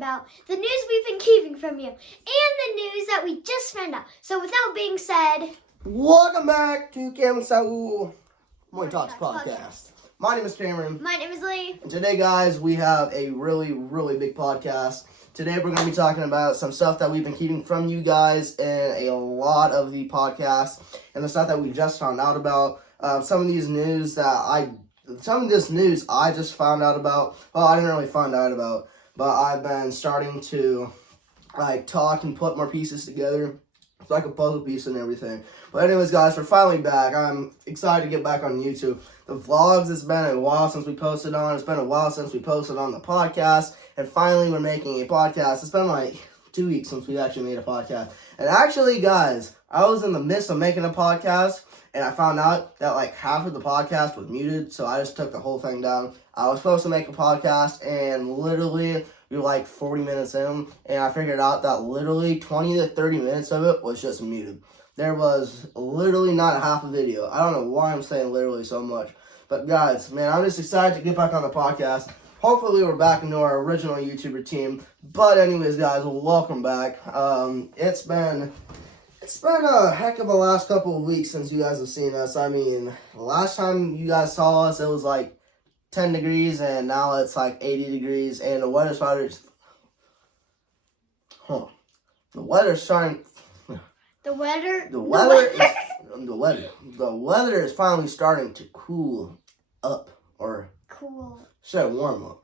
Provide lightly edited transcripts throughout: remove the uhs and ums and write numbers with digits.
about the news we've been keeping from you and the news that we just found out. So without being said, welcome back to Cameron Saul Morning Talks Podcast. My name is Cameron. My name is Lee. And today, guys, we have a really big podcast. Today, we're going to be talking about some stuff that we've been keeping from you guys in a lot of the podcasts and the stuff that we just found out about. Some of this news I just found out about. Well, I didn't really find out about, but I've been starting to talk and put more pieces together. It's like a puzzle piece and everything. But anyways, guys, we're finally back. I'm excited to get back on YouTube. The vlogs, it's been a while since we posted on. It's been a while since we posted on the podcast. And finally, we're making a podcast. It's been like 2 weeks since we actually made a podcast. And actually, guys, I was in the midst of making a podcast. And I found out that like half of the podcast was muted. So I just took the whole thing down. I was supposed to make a podcast. And literally, we were like 40 minutes in. And I figured out that literally 20 to 30 minutes of it was just muted. There was literally not a half a video. I don't know why I'm saying literally so much. But guys, man, I'm just excited to get back on the podcast. Hopefully we're back into our original YouTuber team. But anyways, guys, welcome back. It's been a heck of a last couple of weeks since you guys have seen us. I mean, the last time you guys saw us, it was like 10 degrees, and now it's like 80 degrees, and the weather's starting. The weather is finally starting to cool up, or should I warm up?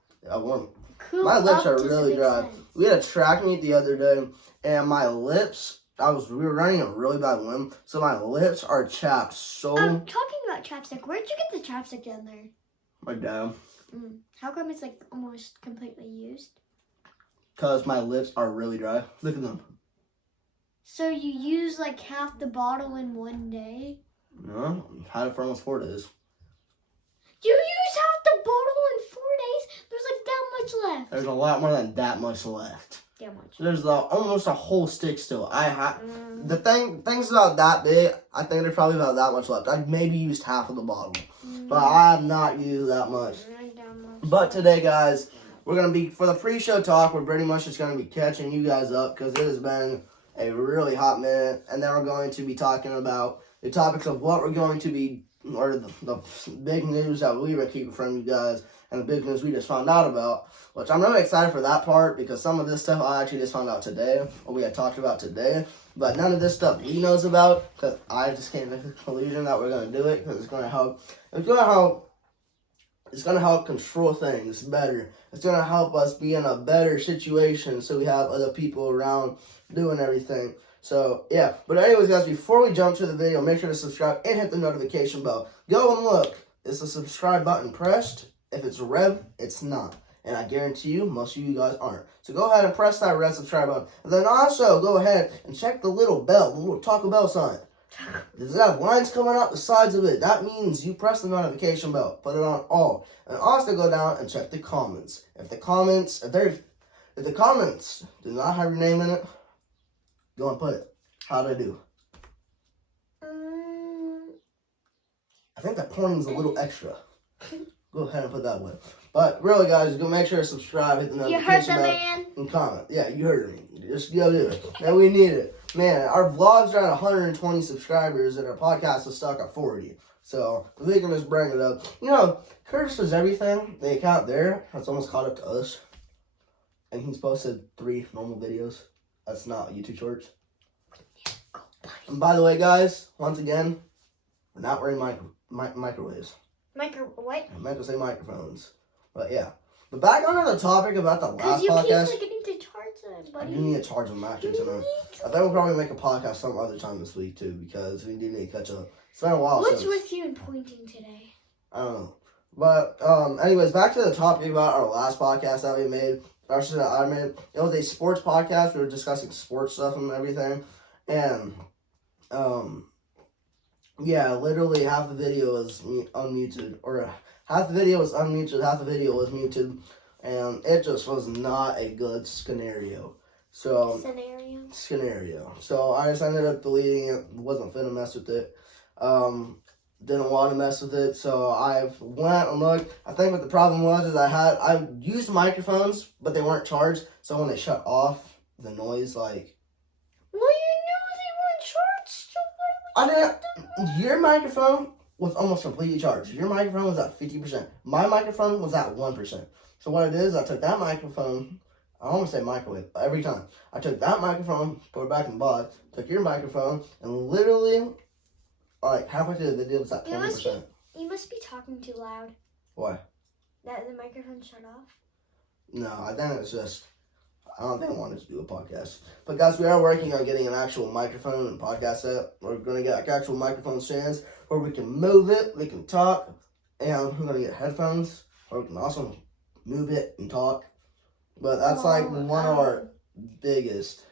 My lips are really dry. We had a track meet the other day, and my lips, we were running a really bad wind, so my lips are chapped so. Talking about chapstick, where'd you get the chapstick down there? My dad. How come it's like almost completely used? Because my lips are really dry. Look at them. So you use like half the bottle in one day? No, had it for almost 4 days. You use half the bottle in 4 days? There's like that much left. There's a lot more than that much left. That much. There's almost a whole stick still. The things about that big, I think there's probably about that much left. I maybe used half of the bottle. But I have not used that much. But today, guys, we're going to be, for the pre-show talk, we're pretty much just going to be catching you guys up because it has been a really hot minute. And then we're going to be talking about the topics of what we're going to be, or the big news that we were keeping from you guys, and the big news we just found out about, which I'm really excited for that part because some of this stuff I actually just found out today, or we had talked about today, but none of this stuff he knows about because I just came to the conclusion that we're going to do it because it's going to help control things better. It's going to help us be in a better situation so we have other people around doing everything. So, yeah. But anyways, guys, before we jump to the video, make sure to subscribe and hit the notification bell. Go and look. Is the subscribe button pressed? If it's red, it's not. And I guarantee you, most of you guys aren't. So go ahead and press that red subscribe button. And then also go ahead and check the little bell, the little Taco Bell sign. Does it have lines coming out the sides of it? That means you press the notification bell. Put it on all. And also go down and check the comments. If the comments do not have your name in it, go and put it. How'd I do? I think that pointing's a little extra. Go ahead and put that one. But really, guys, go make sure to subscribe, hit the notification bell, and comment. Yeah, you heard me. Just go do it. And we need it. Man, our vlogs are at 120 subscribers, and our podcast is stuck at 40. So, we can just bring it up. You know, Curtis does everything. The account there has almost caught up to us. And he's posted 3 normal videos. That's not YouTube Shorts. And by the way, guys, once again, we're not wearing microwaves. What? I meant to say microphones. But yeah. But back onto the topic about the last podcast. Because you keep forgetting to charge them, buddy. I do need to charge them actually tonight. I think we'll probably make a podcast some other time this week too because we do need to catch up. It's been a while since. What's with you and pointing today? I don't know. But anyways, back to the topic about our last podcast that we made. Actually, that I made. It was a sports podcast. We were discussing sports stuff and everything. And yeah, literally half the video was unmuted, or half the video was unmuted, half the video was muted, and it just was not a good scenario. So So I just ended up deleting it. Wasn't finna mess with it. didn't want to mess with it, so I went and looked. I think what the problem was is I used microphones, but they weren't charged, so when they shut off, the noise, like... Well, you knew they weren't charged, so I didn't... Your microphone was almost completely charged. Your microphone was at 50%. My microphone was at 1%. So what it is, I took that microphone... I almost say microwave every time. I took that microphone, put it back in the box, took your microphone, and literally... Like, halfway through the video, it's at 20%. You must be talking too loud. Why? That the microphone shut off? No, I think it's just... I don't think I wanted to do a podcast. But guys, we are working on getting an actual microphone and podcast set. We're going to get like actual microphone stands where we can move it, we can talk, and we're going to get headphones where we can also move it and talk. But that's like one of our biggest...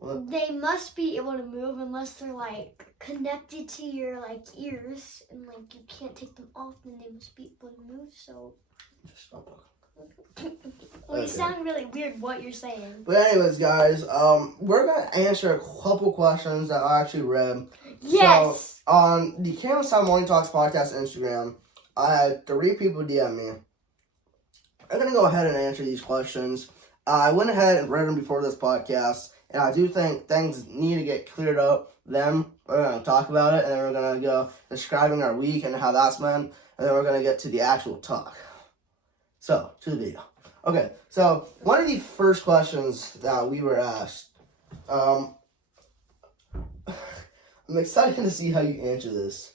They must be able to move unless they're like connected to your like ears and like you can't take them off. Then they must be able to move. So Just stop talking. well, you sound really weird. What you're saying? But anyways, guys, we're gonna answer a couple questions that I actually read. Yes. So on the Kansas Town Morning Talks podcast Instagram, I had 3 people DM me. I'm gonna go ahead and answer these questions. I went ahead and read them before this podcast. And I do think things need to get cleared up. Then we're going to talk about it. And then we're going to go describing our week and how that's been. And then we're going to get to the actual talk. So, to the video. Okay, so one of the first questions that we were asked. I'm excited to see how you answer this.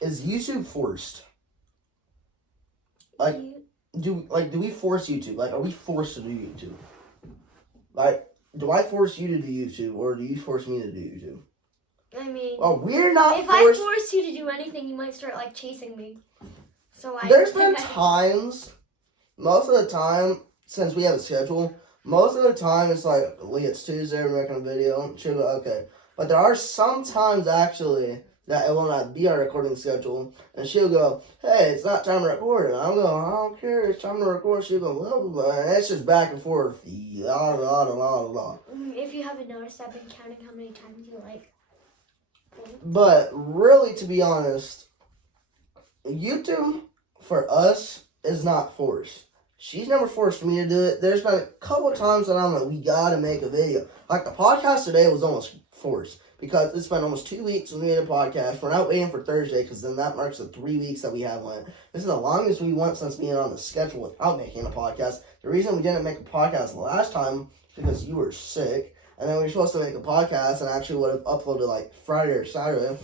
Is YouTube forced? Like, do we force YouTube? Like, are we forced to do YouTube? Like... Do I force you to do YouTube, or do you force me to do YouTube? I mean, well, we're not if forced... I force you to do anything, you might start like chasing me. So There's been times, most of the time, since we have a schedule, most of the time it's like, Lee, it's Tuesday, we're making a video. She'll go, okay. But there are some times, actually, that it will not be our recording schedule. And she'll go, hey, it's not time to record. And I'm going, I don't care, it's time to record. She'll go, blah, blah, blah. And it's just back and forth. Blah, blah, blah, blah. If you haven't noticed, I've been counting how many times you like. But really, to be honest, YouTube, for us, is not forced. She's never forced me to do it. There's been a couple of times that I'm like, we gotta make a video. Like, the podcast today was almost forced. Because it's been almost 2 weeks since we made a podcast. We're not waiting for Thursday because then that marks the 3 weeks that we have went. This is the longest we went since being on the schedule without making a podcast. The reason we didn't make a podcast last time is because you were sick. And then we were supposed to make a podcast and actually would have uploaded like Friday or Saturday.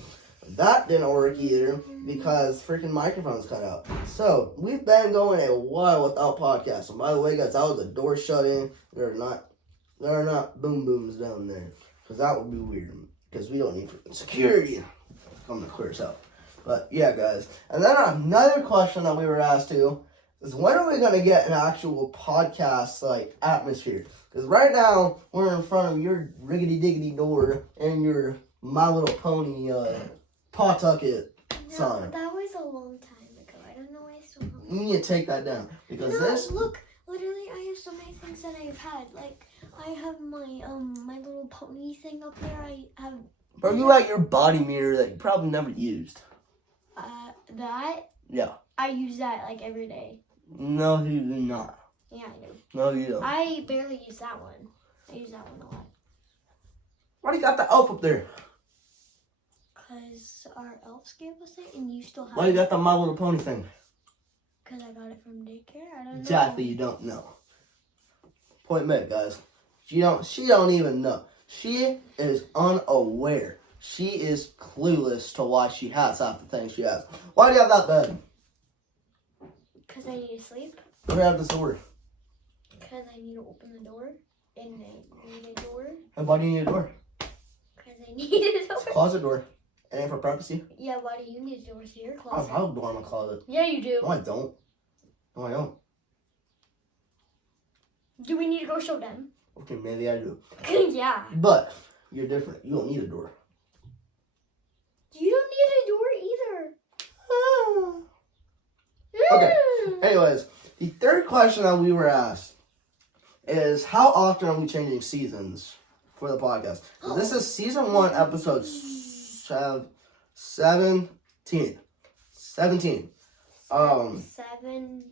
That didn't work either because freaking microphones cut out. So we've been going a while without podcasts. And by the way, guys, that was a door shutting. There are not boom booms down there because that would be weird. Because we don't need security. I'm gonna clear this out. But yeah, guys. And then another question that we were asked to is when are we gonna get an actual podcast like atmosphere? Because right now we're in front of your riggedy diggity door and your My Little Pony Pawtucket sign. No, that was a long time ago. I don't know why I still have it. You need to take that down because this. Look, literally, I have so many things that I've had. Like, I have my My Little Pony thing up there. I have. Bro, you got your body mirror that you probably never used. That. Yeah. I use that like every day. No, you do not. Yeah, I do. No, you don't. I barely use that one. I use that one a lot. Why do you got the elf up there? Because our elves gave us it, and you still have Why you got the My Little Pony thing? Because I got it from daycare. I don't know. Exactly, you don't know. Point made, guys. She don't even know. She is unaware. She is clueless to why she has half the things she has. Why do you have that bed? Because I need to sleep. Grab this door. Because I need to open the door. And I need a door. And why do you need a door? Because I need a door. It's a closet door. It ain't for privacy. Yeah, why do you need a door to your I closet? have a door in my closet. Yeah, you do. No, I don't. No, I don't. Do we need to go show them? Okay, maybe I do. Yeah. But you're different. You don't need a door. You don't need a door either. Okay. Anyways, the third question that we were asked is how often are we changing seasons for the podcast? This is season 1, episode 17. 17. 7.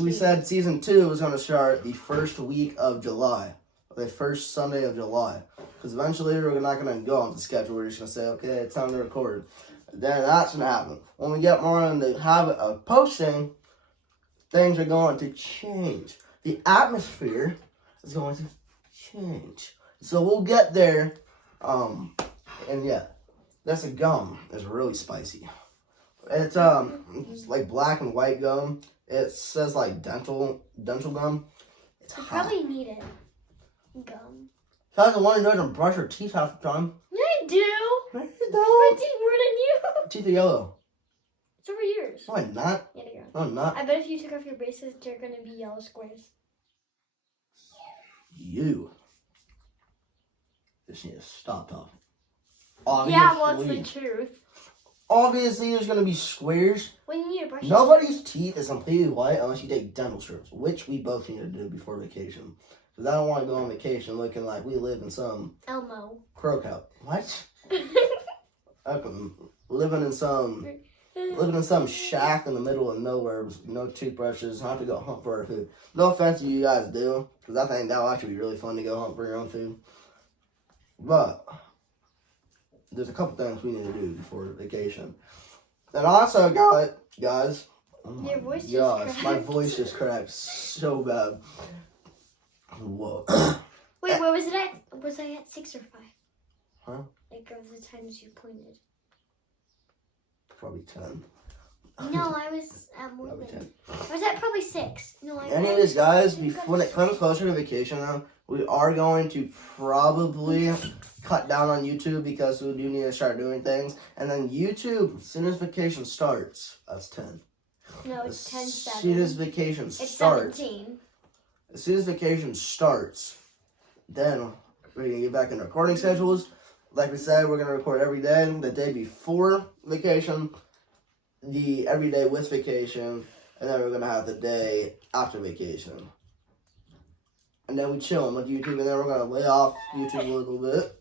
We said season 2 was going to start the first week of July, the first Sunday of July. Because eventually we're not going to go on the schedule. We're just going to say, okay, it's time to record. Then that's going to happen. When we get more in the habit of posting, things are going to change. The atmosphere is going to change. So we'll get there. And yeah, that's a gum. It's really spicy. It's like black and white gum. It says like dental gum. It's You hot. probably need it. Gum. So I was the one who doesn't brush her teeth half the time. Yeah, I do. No, you My don't. teeth more than you. Teeth are yellow. It's over yours. No, I'm not. Yeah, they are. No, I'm not. I bet if you took off your braces, they're gonna be yellow squares. You just need to stop talking. Yeah, well, it's the truth. Obviously, there's going to be squares. When you need to brush Nobody's teeth is completely white unless you take dental strips, which we both need to do before vacation. Because I don't want to go on vacation looking like we live in some Elmo. croak out. What? Living in some shack in the middle of nowhere with no toothbrushes, have to go hunt for our food. No offense to you guys do, because I think that will actually be really fun to go hunt for your own food. But there's a couple things we need to do before vacation. And also, guys, oh my Your voice just gosh, my cracked. voice just cracked so bad. Whoa. Wait, what was it at? Was I at 6 or 5? Huh? Like of the times you pointed. Probably 10. No, I was at more Probably than. 10. I was at probably 6. No, I. Anyways, guys, when it comes closer to vacation now, we are going to probably cut down on YouTube because we do need to start doing things. And then YouTube, as soon as vacation starts, that's 10. No, it's 10, As 7. soon as vacation It's starts, 17. as soon as vacation starts, then we're going to get back in recording schedules. Like we said, we're going to record every day. The day before vacation, the every day with vacation, and then we're going to have the day after vacation. And then we chill with YouTube, and then we're going to lay off YouTube a little bit.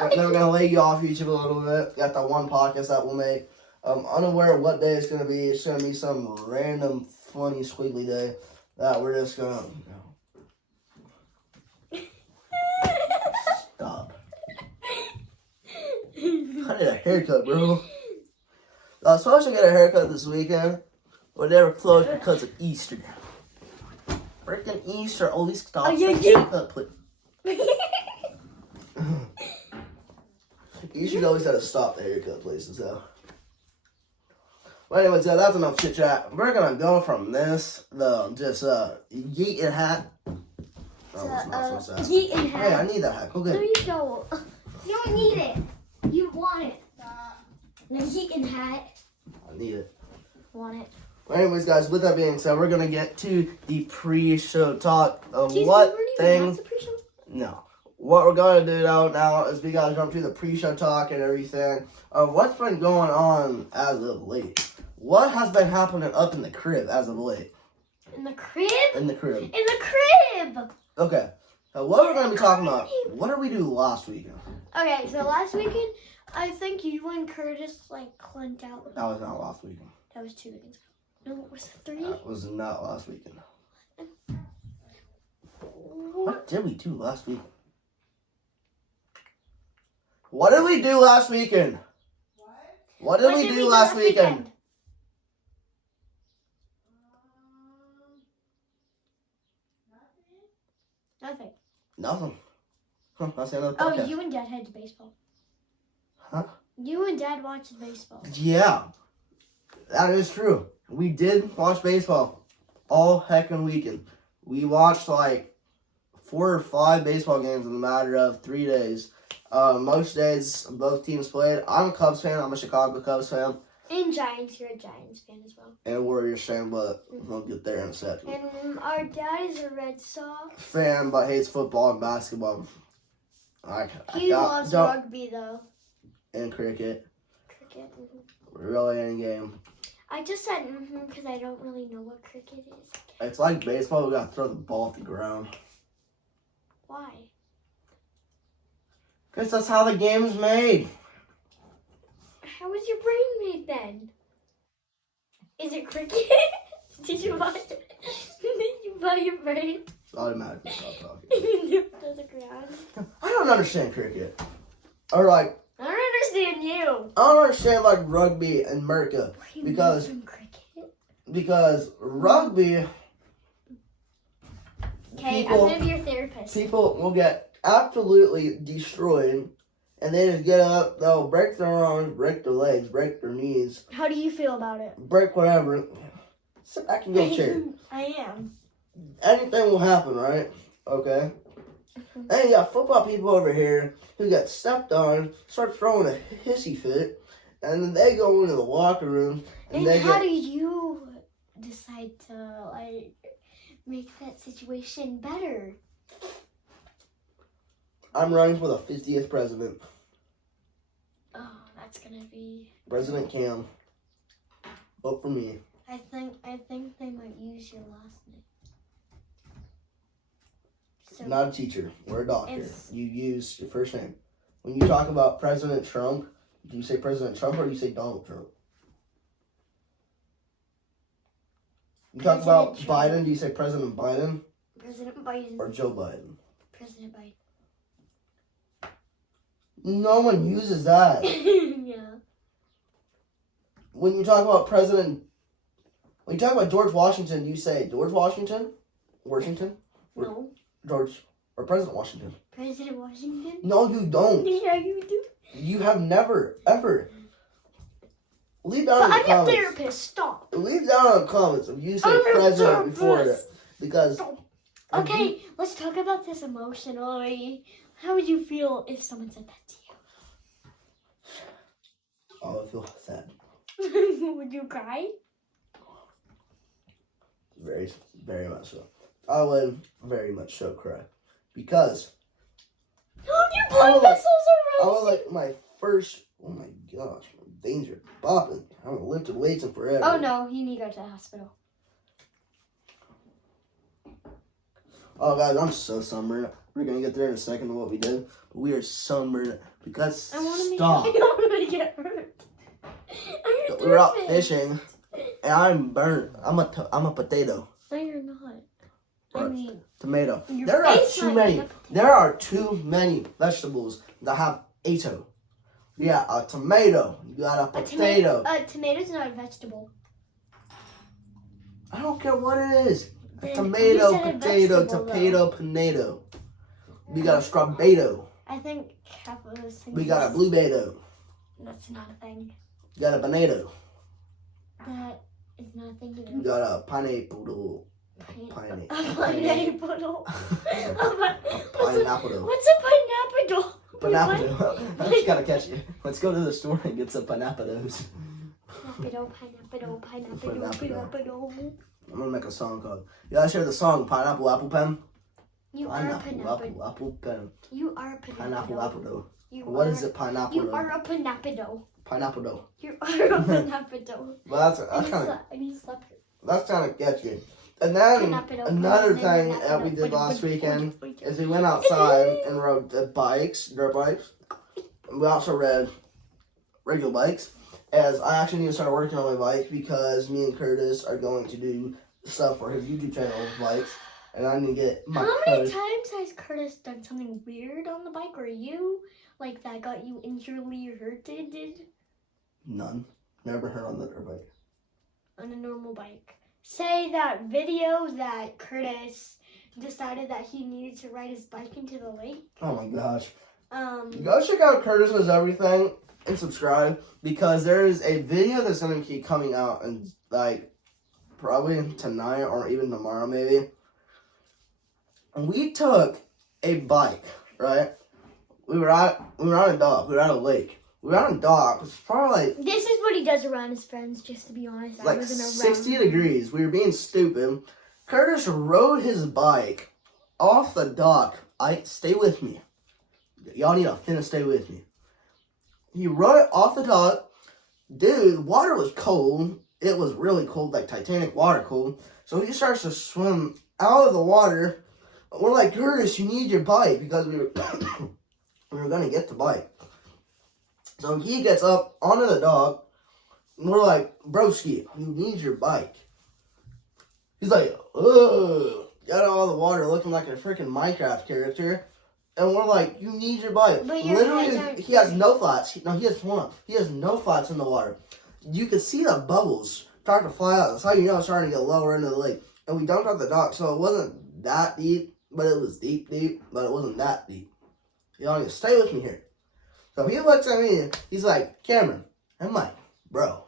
And then we're going to lay you off YouTube a little bit. Got that one podcast that we'll make. Unaware of what day it's going to be. It's going to be some random, funny, squiggly day that we're just going to... Stop. I need a haircut, bro. I was supposed to get a haircut this weekend, but they were closed because of Easter. Freaking Easter always stops Oh, yeah, the yeah. haircut place. Easter's always got to stop the haircut places, though. Well, anyways, that's enough chit chat. We're gonna go from this, yeet and hat. Oh, it's not so sad. Yeet and Hey, I hat. need that hat. Go No, get it. you don't. You don't need it. You want it. The yeet and hat. I need it. Want it. Well, anyways, guys, with that being said, we're gonna get to the pre-show talk of Jeez, what we weren't even things. at the pre-show. No. What we're gonna do now is we gotta jump to the pre-show talk and everything of what's been going on as of late. What has been happening up in the crib as of late? In the crib? In the crib. In the crib! Okay. So what we're gonna be talking about? What did we do last weekend? Okay, so last weekend, I think you and Curtis, clunked out. That was not last weekend. That was 2 weekends ago. No, was it 3? That was not last weekend. What? What did we do last week? What did we do last weekend? What did we do last weekend? Nothing. Nothing. Huh, that's the end of the Oh, podcast. you and Dad had to baseball. Huh? You and Dad watched baseball. Yeah, that is true. We did watch baseball all heckin' weekend. We watched 4 or 5 baseball games in a matter of 3 days. Most days, both teams played. I'm a Cubs fan. I'm a Chicago Cubs fan. And Giants, you're a Giants fan as well. And a Warriors fan, but we'll get there in a second. And our dad is a Red Sox. Fan, but hates football and basketball. He loves rugby, though. And cricket. Cricket. Really any game. I just said because I don't really know what cricket is. It's like baseball. We got to throw the ball at the ground. Why? Because that's how the game's made. How was your brain made then? Is it cricket? Did you buy your brain? Automatically stop talking. To the ground. I don't understand cricket. Or like, I don't understand you. I don't understand like rugby and America because From cricket. Rugby Okay, people- I'm gonna be your therapist. people will get absolutely destroyed, and they just get up, they'll break their arms, break their legs, break their knees, How do you feel about it? break whatever. Sit back and go chair. I am. Anything will happen, right? Okay. And you got football people over here who got stepped on, start throwing a hissy fit, and then they go into the locker room and And they how get. do you decide to like make that situation better? I'm running for the 50th president. Oh, that's gonna be. President Cam. Vote for me. I think they might use your last name. So Not a teacher. We're a doctor. It's- You use your first name. When you talk about President Trump, do you say President Trump or do you say Donald Trump? You talk about President Trump. Biden, do you say President Biden President Biden. or Joe Biden? President Biden. No one uses that. Yeah. When you talk about when you talk about George Washington, do you say George Washington? Washington? No. George or President Washington? President Washington. No, you don't. Yeah, you do. You have never, ever. Leave down But in the I'm your comments. therapist. Stop. Leave down in the comments if you say I'm your president before it. therapist. Because Okay, let's talk about this emotionally. How would you feel if someone said that to oh, I feel sad. you? Would you cry? Very, very much so. I would very much so cry. Because Your I blood would like- vessels I are was rosy. like my first, oh my gosh, danger, bopping. I haven't lifted weights in forever. Oh no, you need to go to the hospital. Oh guys, I'm so sunburned. We're gonna get there in a second to what we did. But we are sunburned because I want to stop. I don't want to get hurt. I'm your We were out therapist. fishing and I'm burnt. I'm a potato. No, you're not. I Right. mean, Tomato. Your There are face too might many. be a potato. There are too many vegetables that have ato. Yeah, a tomato. You got a potato. Tomato's not a vegetable. I don't care what it is. A Then tomato, you said a potato, vegetable, tomato, potato. We got a strawberry. I think half of those things. We got a blueberry. That's not a thing. We got a banana. That is not a thing to We do. got a pineapple. A Pineapple. pineapple. Pineapple. What's a pineapple? Pineapple. I just gotta catch you. Let's go to the store and get some pineapples. Pineapple. I'm gonna make a song called. You guys hear the song Pineapple Apple Pen? You are a Pineapple pineapple. Apple Pen. You are a Pineapple pineapple. Apple Dough. You What are, is it? Pineapple You Dough. are a pineapple. Pineapple Dough. You are a pineapple. But that's kind of I need to slap you. that's kind of catchy. And then Pineapple, another pineapple, thing that we did pineapple, last weekend pineapple. is we went outside and rode the bikes, dirt bikes. We also rode regular bikes. As I actually need to start working on my bike because me and Curtis are going to do stuff for his YouTube channel with bikes, and I need to get my How many code. times has Curtis done something weird on the bike, or you, like that got you injuredly hurted None. Never heard on the dirt bike. on a normal bike? Say that video that Curtis decided that he needed to ride his bike into the lake. Oh my gosh. Um, Go check out Curtis's Everything and subscribe because there is a video that's going to keep coming out and like probably tonight or even tomorrow maybe. And we took a bike, right? We were on a dock. We were at a lake. We were on a dock. It's probably like this is what he does around his friends, just to be honest. I like wasn't 60 around. degrees. We were being stupid. Curtis rode his bike off the dock. Stay with me. Y'all need to finna stay with me. He rode it off the dock. Dude, the water was cold. It was really cold, like Titanic water cold. So he starts to swim out of the water. We're like, Curtis, you need your bike because we were we were gonna get the bike. So he gets up onto the dock. And we're like, broski, you need your bike. He's like, ugh. Got all the water looking like a freaking Minecraft character. And we're like, you need your bike. But your hands Literally, aren't he has no flats. He has no flats in the water. You could see the bubbles start to fly out. That's how you know it's starting to get lower into the lake. And we dumped off the dock, so it wasn't that deep, but it was deep, but it wasn't that deep. Y'all stay with me here. So he looks at me, and he's like, Cameron. I'm like, bro.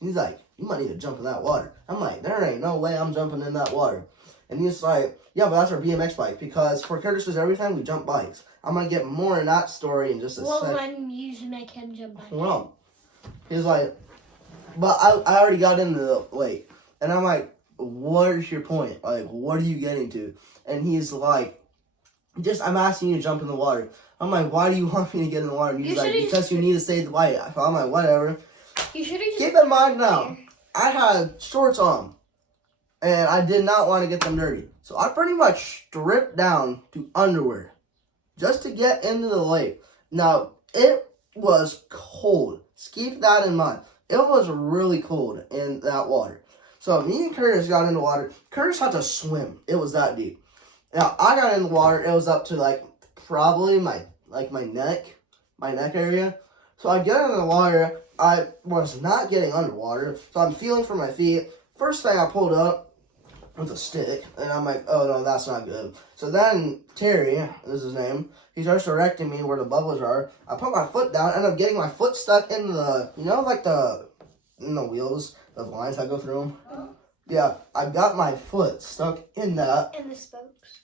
He's like, you might need to jump in that water. I'm like, there ain't no way I'm jumping in that water. And he's like, yeah, but that's our BMX bike, because for Curtis's everything, we jump bikes. I'm going to get more in that story in just a What second. one you should make him jump back? Well, he's like, but I already got into the lake. And I'm like, what is your point? Like, what are you getting to? And he's like, I'm asking you to jump in the water. I'm like, why do you want me to get in the water? And he's like, because you need to save the bike. I'm like, whatever. You should have just Keep in mind now, I had shorts on. And I did not want to get them dirty. So I pretty much stripped down to underwear just to get into the lake. Now, it was cold. Keep that in mind. It was really cold in that water. So me and Curtis got in the water. Curtis had to swim. It was that deep. Now, I got in the water. It was up to like probably my neck area. So I get in the water. I was not getting underwater. So I'm feeling for my feet. First thing I pulled up was a stick, and I'm like, oh no, that's not good. So then Terry, is his name, he starts directing me where the bubbles are. I put my foot down, end up getting my foot stuck in the, in the wheels, the lines that go through them. Oh. Yeah, I got my foot stuck in that. And the spokes.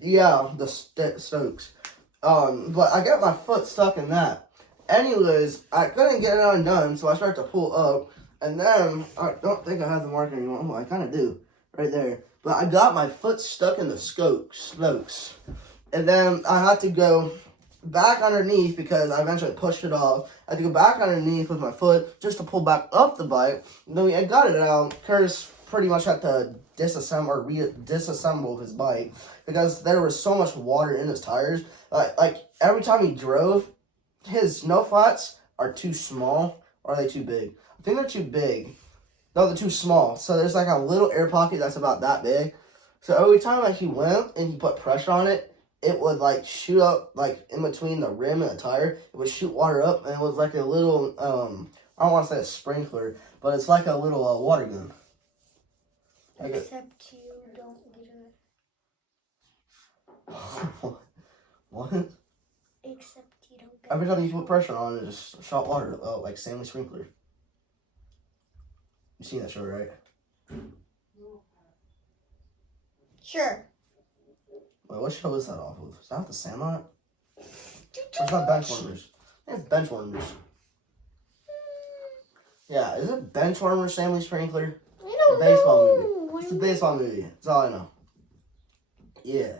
Yeah, the Stokes. But I got my foot stuck in that. Anyways, I couldn't get it undone, so I started to pull up, and then I don't think I have the marker anymore. Well, I kind of do. Right there. But I got my foot stuck in the spokes. And then I had to go back underneath because I eventually pushed it off. I had to go back underneath with my foot just to pull back up the bike. And then I got it out. Curtis pretty much had to disassemble his bike because there was so much water in his tires. Like every time he drove, his no flats are too small or are they too big? I think they're too big. No, they're too small. So there's like a little air pocket that's about that big. So every time he went and he put pressure on it, it would like shoot up like in between the rim and the tire. It would shoot water up, and it was like a little I don't want to say a sprinkler, but it's like a little water gun. Except you don't get What? Except you don't get Every time you put pressure on it, just shot water out like Stanley Sprinkler. You seen that show, right? Sure. Wait, what show is that off of? Is that The Sandlot? Or is that Benchwarmers? I think it's Benchwarmers. Yeah, is it Benchwarmers, Stanley Sprinkler? I don't Baseball know. movie. It's a baseball movie. That's all I know. Yeah.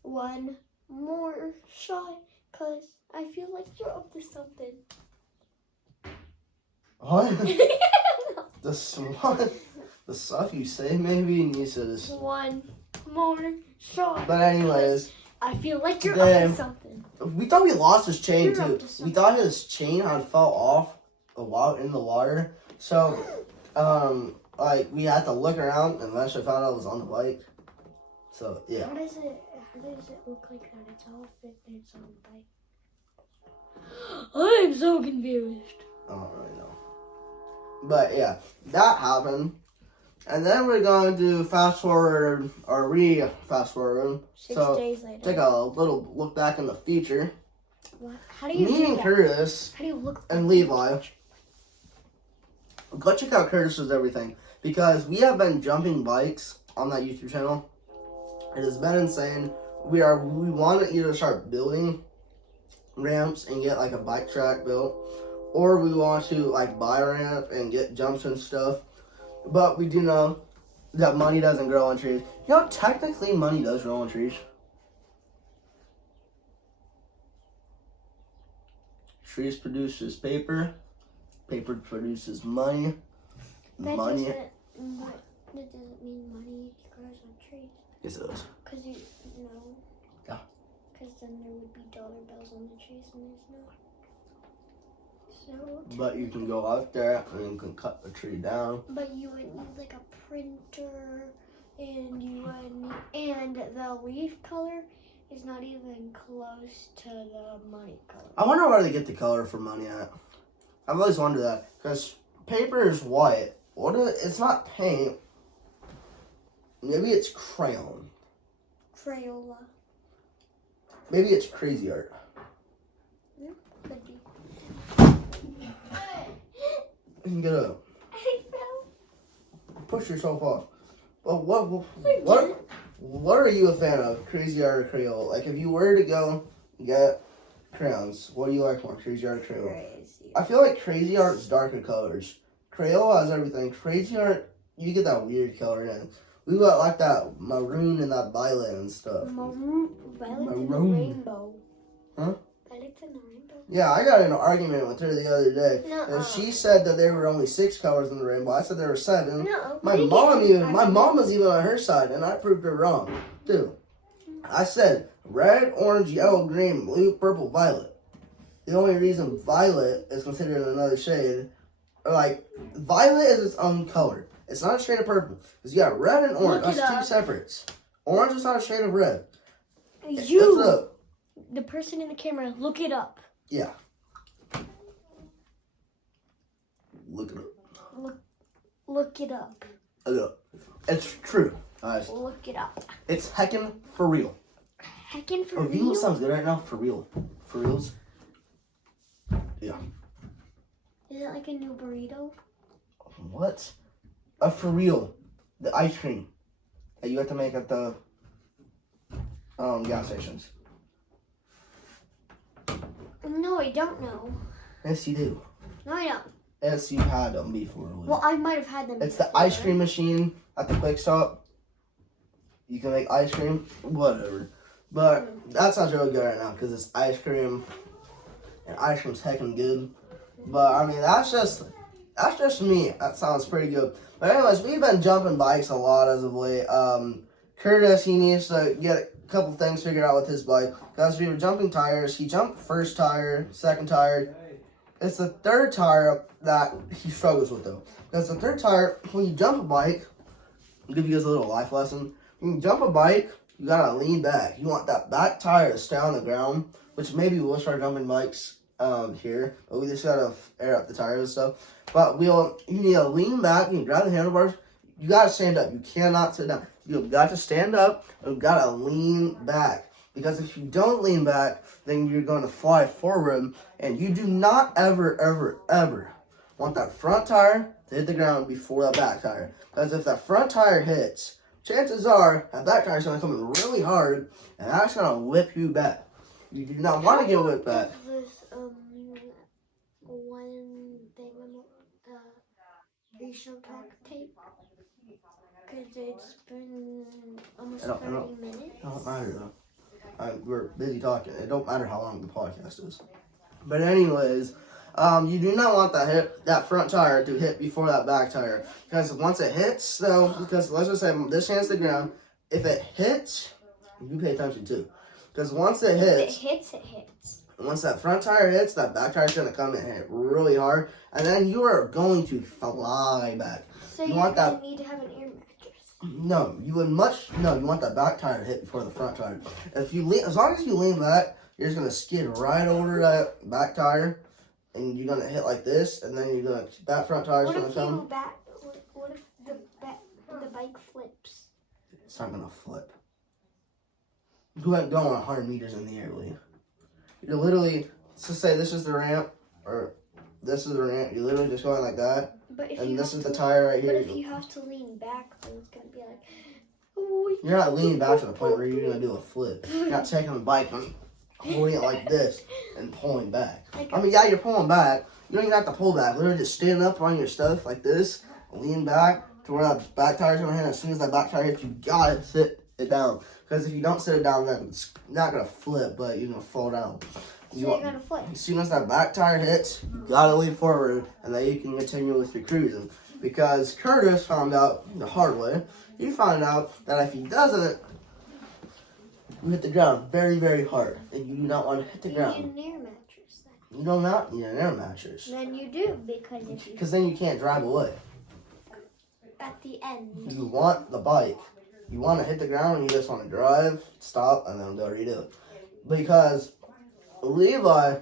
One more shot, cause I feel like you're up to something. What? The stuff you say maybe needs to just... One more shot. But anyways, I feel like you're up to something. we thought we lost his chain You're too. up to something. We thought his chain had fell off a while in the water. So, like we had to look around and eventually found out it was on the bike. So yeah. How does it look like that? It's off if it's on the bike. I'm so confused. I don't really know. But yeah, that happened. And then we're going to fast forward, or fast forward. 6 So, days later. take a little look back in the future. What? How do you Me do and that? Curtis How do you look? and Levi, go check out Curtis's everything. Because we have been jumping bikes on that YouTube channel. It has been insane. We want to either start building ramps and get like a bike track built, or we want to like buy a ramp and get jumps and stuff. But we do know that money doesn't grow on trees. You know, technically money does grow on trees. Trees produces paper. Paper produces money. That Money. doesn't mean money grows on trees. Yes, it does. Cause Yeah. Cause then there would be dollar bills on the trees, and there's not. So But you can go out there and you can cut the tree down. But you would need like a printer, and you would need, and the leaf color is not even close to the money color. I wonder where they get the color for money at. I've always wondered that because paper is white. It's not paint. Maybe it's crayon. Crayola. Maybe it's crazy art. Yeah, could be. You can get up. I fell. Push yourself off. Well, what are you a fan of? Crazy art or Crayola? Like, if you were to go get crayons, what do you like more? Crazy art or Crayola? Crazy. I feel like crazy art is darker colors. Crayola has everything. Crazy art, you get that weird color in. We got like that maroon and that violet and stuff. Maroon. Violet and the Maroon. rainbow. Huh? Violet and the rainbow. Yeah, I got in an argument with her the other day. Nuh-uh. And she said that there were only 6 colors in the rainbow. I said there were 7. No. My mom was even on her side, and I proved her wrong, too. I said red, orange, yellow, green, blue, purple, violet. The only reason violet is considered another shade, like, violet is its own color. It's not a shade of purple. Because you got red and orange. Look it That's 2 up. separates. Orange is not a shade of red. Look You, it up. the person in the camera, look it up. Yeah. Look it up. Look it up. Look it up. It's true, guys. Look it up. It's heckin' for real. Heckin' for Oh, you know what real. sounds good right now? For real. For reals. Yeah. Is it like a new burrito? What? For real. The ice cream that you have to make at the gas stations. No, I don't know. Yes, you do. No, I don't. Yes, you had them before. Well, I might have had them. It's the before. ice cream machine at the quick stop. You can make ice cream, whatever. But that sounds really good right now because it's ice cream, and ice cream's heckin' good. But I mean, that's just me. That sounds pretty good. But anyways, we've been jumping bikes a lot as of late. Curtis, he needs to get a couple things figured out with his bike because we were jumping tires. He jumped first tire, second tire. It's the third tire that he struggles with though. Because the third tire, when you jump a bike, I'll give you guys a little life lesson. When you jump a bike, you gotta lean back. You want that back tire to stay on the ground, which maybe we'll start jumping bikes here, but we just gotta air up the tires and stuff. But you need to lean back. You can grab the handlebars. You gotta stand up. You cannot sit down. You've got to stand up and you've gotta lean back. Because if you don't lean back, then you're going to fly forward, and you do not ever, ever, ever want that front tire to hit the ground before that back tire. Because if that front tire hits, chances are that back tire is going to come in really hard, and that's going to whip you back. You do not want to get whipped back. This one thing the racial talk tape, because it's been almost 30 minutes. It don't matter though. We're busy talking. It don't matter how long the podcast is. But anyways, you do not want that front tire to hit before that back tire. Because once it hits, though, because let's just say this hand's the ground. If it hits, you pay attention too. Because once it hits. If it hits, it hits. Once that front tire hits, that back tire's going to come and hit really hard. And then you are going to fly back. So you want that need to have an air mattress. No, you want that back tire to hit before the front tire. If you lean, as long as you lean back, you're just gonna skid right over that back tire, and you're gonna hit like this, and then that front tire's gonna come. What if the bike flips? It's not gonna flip. You ain't going 100 meters in the air, Lee. You're literally, let's just say this is the ramp, or this is the ramp. You're literally just going like that. And this is the tire right here. But if you have to lean back, then it's gonna be like. Oh, you're not leaning back to the point where you're gonna do a flip. You're not taking the bike and holding it like this and pulling back. I mean, yeah, you're pulling back. You don't even have to pull back. Literally just stand up on your stuff like this, lean back to where that back tire's gonna hit. As soon as that back tire hits, you gotta sit it down. Because if you don't sit it down, then it's not gonna flip, but you're gonna fall down. You're gonna flip. As soon as that back tire hits, you gotta lean forward, and then you can continue with your cruising. Because Curtis found out the hard way. He found out that if he doesn't, you hit the ground very, very hard, and you do not want to hit the ground. You need an air mattress then. You do not need an air mattress. Then you do, because if you Because then you can't drive away. at the end. You want the bike. You want to hit the ground and you just want to drive, stop, and then go redo it. Because Levi,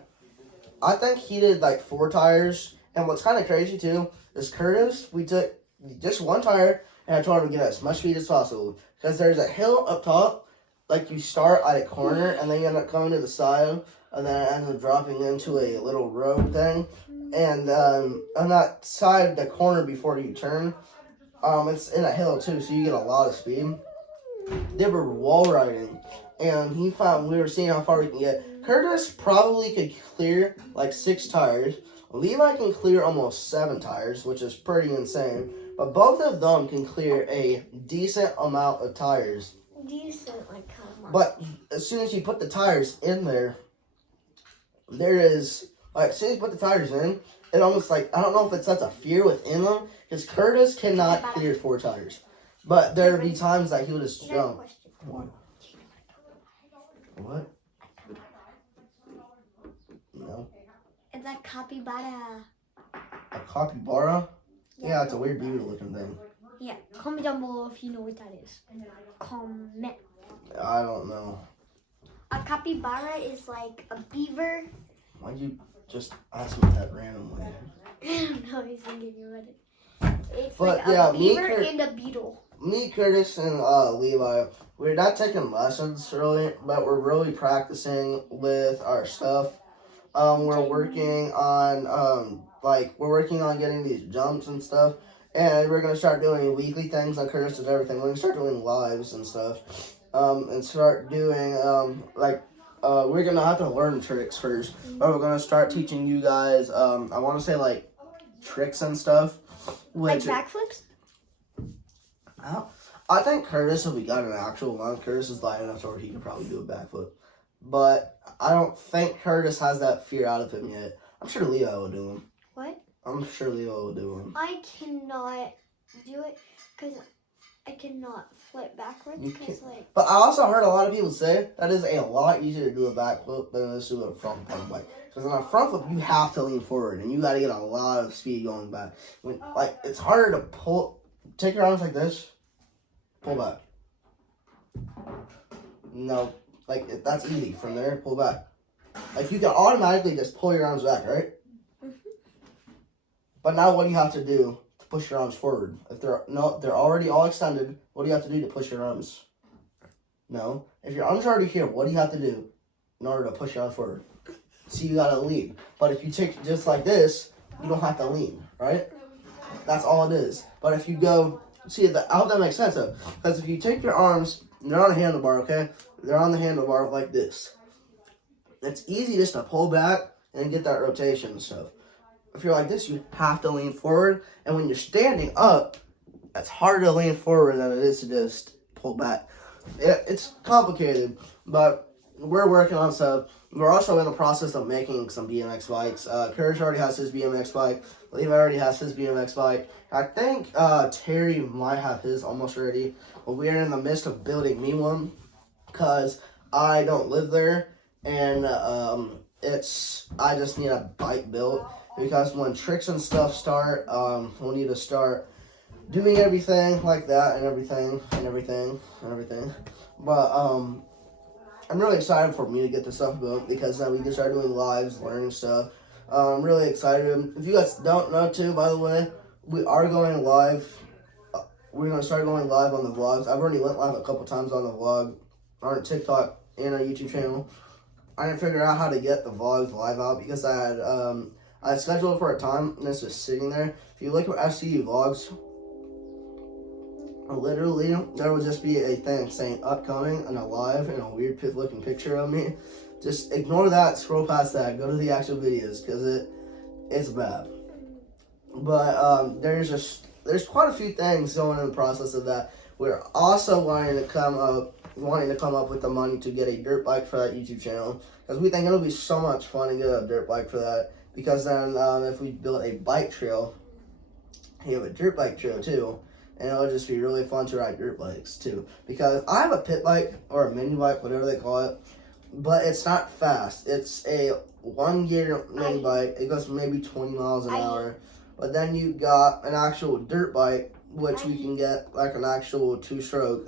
I think he did like 4 tires. And what's kind of crazy too is Curtis, we took just 1 tire and I told him to get as much speed as possible. Because there's a hill up top, like you start at a corner and then you end up coming to the side and then it ends up dropping into a little road thing. And on that side, the corner before you turn, it's in a hill too, so you get a lot of speed. They were wall riding, and we were seeing how far we can get. Curtis probably could clear like 6 tires. Levi can clear almost 7 tires, which is pretty insane. But both of them can clear a decent amount of tires. Decent, like how much? But as soon as you put the tires in there is, like, as soon as you put the tires in, it almost like, I don't know if it sets a fear within them, because Curtis cannot clear 4 tires. But there would be times that he would just jump. What? What? No. It's a capybara. A capybara? Yeah, it's a weird beaver looking thing. Yeah, comment down below if you know what that is. Comment. I don't know. A capybara is like a beaver. Why'd you just ask me that randomly? I don't know, he's thinking about it. It's But, like yeah, a beaver and a beetle. Me, Curtis, and Levi, we're not taking lessons really, but we're really practicing with our stuff. We're working on we're working on getting these jumps and stuff, and we're gonna start doing weekly things on Curtis does everything. We're gonna start doing lives and stuff, and start doing we're gonna have to learn tricks first, but we're gonna start teaching you guys. I want to say like tricks and stuff. Like backflips? I think Curtis, if we got an actual one, Curtis is light enough to where he could probably do a backflip. But I don't think Curtis has that fear out of him yet. I'm sure Leo will do him. What? I'm sure Leo will do him. I cannot do it because I cannot flip backwards. You Because can't. like, But I also heard a lot of people say that is a lot easier to do a backflip than it is to do a front flip. Because on a front flip, you have to lean forward and you got to get a lot of speed going back. It's harder to pull. Take your arms like this. Pull back. No, that's easy. From there, pull back. Like you can automatically just pull your arms back, right? Mhm. But now, what do you have to do to push your arms forward? If they're already all extended. What do you have to do to push your arms? No. If your arms are already here, what do you have to do in order to push your arms forward? So you gotta lean. But if you take just like this, you don't have to lean, right? That's all it is. But if you go. See, I hope that makes sense, though. Because if you take your arms, they're on a handlebar, okay? They're on the handlebar like this. It's easy just to pull back and get that rotation and stuff. If you're like this, you have to lean forward. And when you're standing up, it's harder to lean forward than it is to just pull back. It's complicated, but we're working on stuff. We're also in the process of making some BMX bikes. Curtis already has his BMX bike. Levi already has his BMX bike. I think Terry might have his almost ready. But we are in the midst of building me one because I don't live there. And I just need a bike built. Because when tricks and stuff start, we'll need to start doing everything like that and everything. But I'm really excited for me to get this stuff built because then we can start doing lives, learning stuff. I'm really excited. If you guys don't know too, by the way, we are going live. We're going to start going live on the vlogs. I've already went live a couple times on the vlog, on TikTok and our YouTube channel. I didn't figure out how to get the vlogs live out because I had scheduled it for a time and it's just sitting there. If you look at SCU vlogs, literally, there will just be a thing saying upcoming and a live and a weird looking picture of me. Just ignore that, scroll past that, go to the actual videos because it's bad. But there's quite a few things going in the process of that. We're also wanting to come up with the money to get a dirt bike for that YouTube channel because we think it'll be so much fun to get a dirt bike for that. Because then if we build a bike trail, you have a dirt bike trail too. And it'll just be really fun to ride dirt bikes too. Because I have a pit bike or a mini bike, whatever they call it. but it's not fast. It's a 1-gear mini bike. It goes maybe 20 miles an hour. But then you got an actual dirt bike, which we can get like an actual 2-stroke,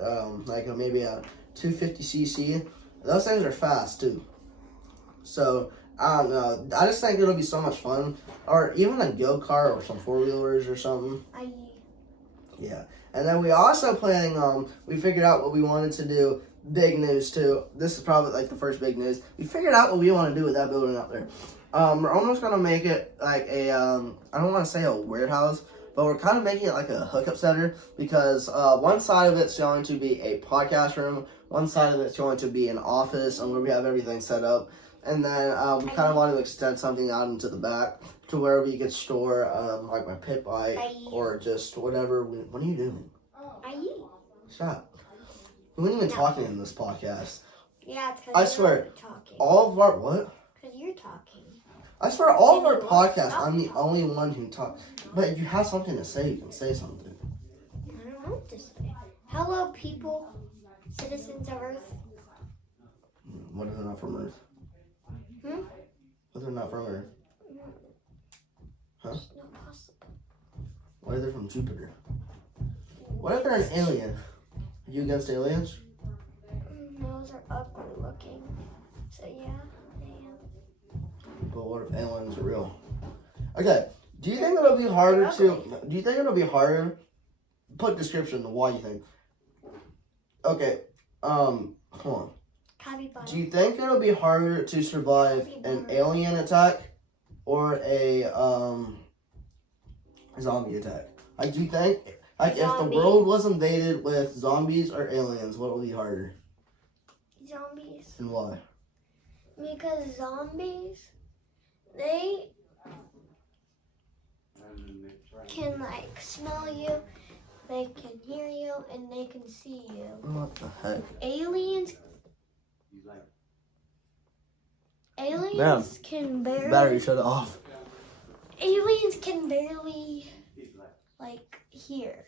maybe a 250cc. Those things are fast too. So I don't know. I just think it'll be so much fun, or even a go-kart or some 4-wheelers or something. Yeah. And then we also planning on. We figured out what we wanted to do. Big news too. This is probably like the first big news. We figured out what we want to do with that building up there. We're almost gonna make it like a I don't want to say a warehouse, but we're kind of making it like a hookup center because one side of it's going to be a podcast room, one side of it's going to be an office, and where we have everything set up, and then we kind of want to extend something out into the back to where we could store like my pit bike or just whatever. What are you doing? Stop. We weren't even talking in this podcast. Yeah, it's because I swear, talking. all of our what? Because you're talking. I swear, all of our podcasts, I'm the only one who talks. But if you have something to say, you can say something. I don't know what to say. Hello, people, citizens of Earth. What if they're not from Earth? Hmm? What if they're not from Earth? Huh? It's not possible. What if they're from Jupiter? What if they're an alien? Are you against aliens? Those are ugly looking. So yeah, I am. But what if aliens are real? Okay. Do you think it'll be harder to? Do you think it'll be harder? Put description of why you think. Okay. Hold on. Do you think it'll be harder to survive an alien attack or a zombie attack? Like, do you think, like, if the world was invaded with zombies or aliens, what would be harder? Zombies. And why? Because zombies, they can like smell you, they can hear you, and they can see you. What the heck? Aliens can barely. Battery shut off. Aliens can barely like hear.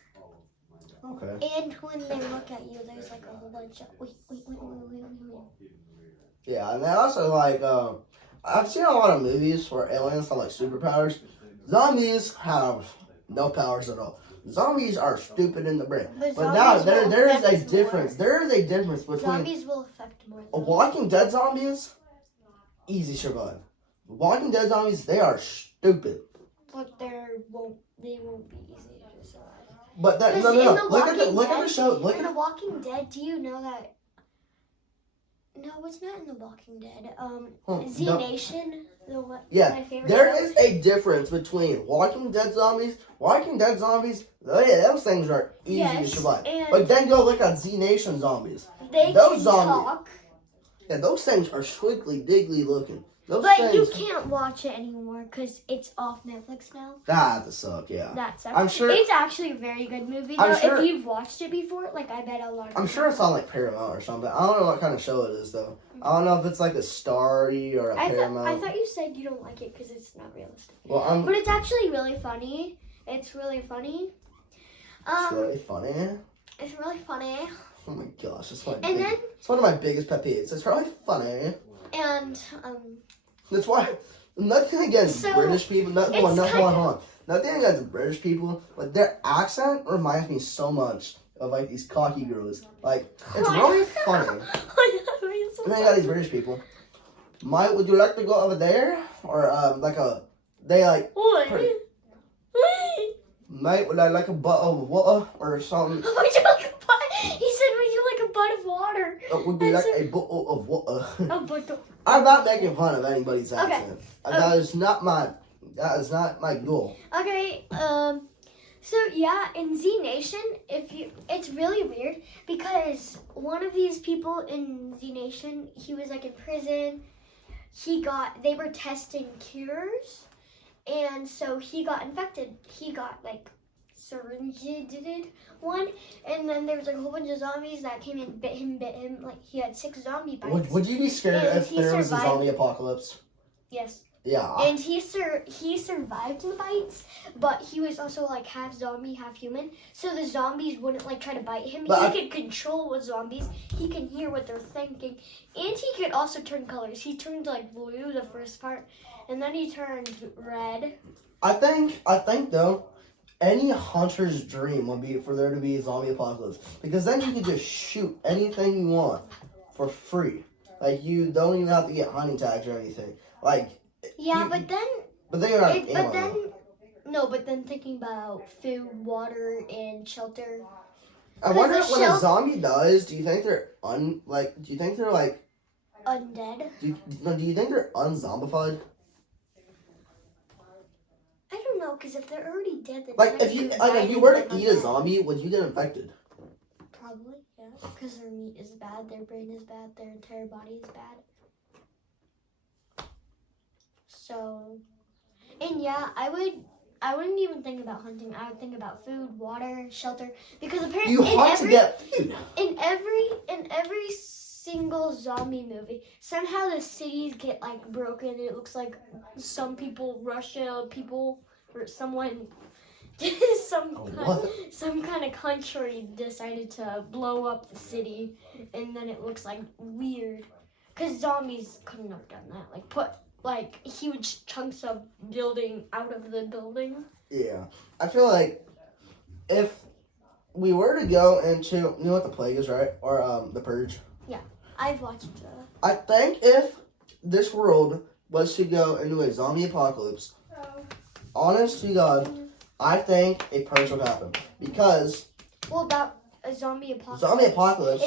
Okay. And when they look at you, there's like a whole bunch of wait. Yeah, and they also like I've seen a lot of movies where aliens have like superpowers. Zombies have no powers at all. Zombies are stupid in the brain. But now there is a difference. There is a difference between Zombies will affect more. Walking Dead zombies. Easy survive. Walking Dead zombies, they are stupid. But they won't be easy to survive. But that no. Look at the show. Look in at The Walking Dead. Do you know that? No, it's not in The Walking Dead. Z Nation. My favorite. There is a difference between Walking Dead zombies. Walking Dead zombies, those things are easy to survive. But then go look at Z Nation zombies. Those zombies. Talk. Yeah, those things are squiggly diggly looking. But you can't watch it anymore because it's off Netflix now. That sucks, yeah. That sucks. I'm sure it's actually a very good movie. Though. If you've watched it before, like I bet a lot of I'm sure it's on like Paramount or something. I don't know what kind of show it is though. I don't know if it's like a Starry or a Paramount. I thought you said you don't like it because it's not realistic. Well, but it's actually really funny. It's really funny. It's really funny. It's really funny. Oh my gosh, it's one of my biggest pet peeves. It's really funny. And that's why nothing against British people. Nothing against British people, but their accent reminds me so much of like these cocky girls. Like it's really funny. And then you got these British people. Mate, would you like to go over there? Or mate, would I like a butt of water or something? Would you like a butt? He said, would you like a butt of water? Would be like a butt of water. A butt of... I'm not making fun of anybody's accent. That is not my goal. Okay, so yeah, in Z Nation, it's really weird because one of these people in Z Nation, he was like in prison. They were testing cures, and so he got infected. He got like syringed one, and then there was like a whole bunch of zombies that came and bit him. Like he had 6 zombie bites. Would you be scared if there was a zombie apocalypse? Yes. Yeah. And he survived the bites, but he was also like half zombie, half human. So the zombies wouldn't like try to bite him. But he could control the zombies. He can hear what they're thinking, and he could also turn colors. He turned like blue the first part, and then he turned red. I think though, any hunter's dream would be for there to be a zombie apocalypse, because then you can just shoot anything you want for free. Like, you don't even have to get hunting tags or anything. Like, Yeah, You- but then but then you're not. but then thinking about food, water, and shelter. I wonder Because the when a shell- zombie dies, do you think they're do you think they're like, Undead. do you think they're unzombified? I don't know, because if they're already dead, then Like, if you were to eat a zombie, would you get infected? Probably, yeah. Because their meat is bad, their brain is bad, their entire body is bad. So, and yeah, I wouldn't even think about hunting. I would think about food, water, shelter, because apparently You hunt to get food. in every single zombie movie, somehow the cities get like broken. And it looks like some people, Russia people, or someone, some kind of country decided to blow up the city, and then it looks like weird, because zombies couldn't have done that. Like put like huge chunks of building out of the building. Yeah, I feel like if we were to go into, you know what the plague is, right? Or the purge. I've watched. I think if this world was to go into a zombie apocalypse, honest to God, I think a purge would happen, because Well, that a zombie apocalypse. Zombie-apocalypse?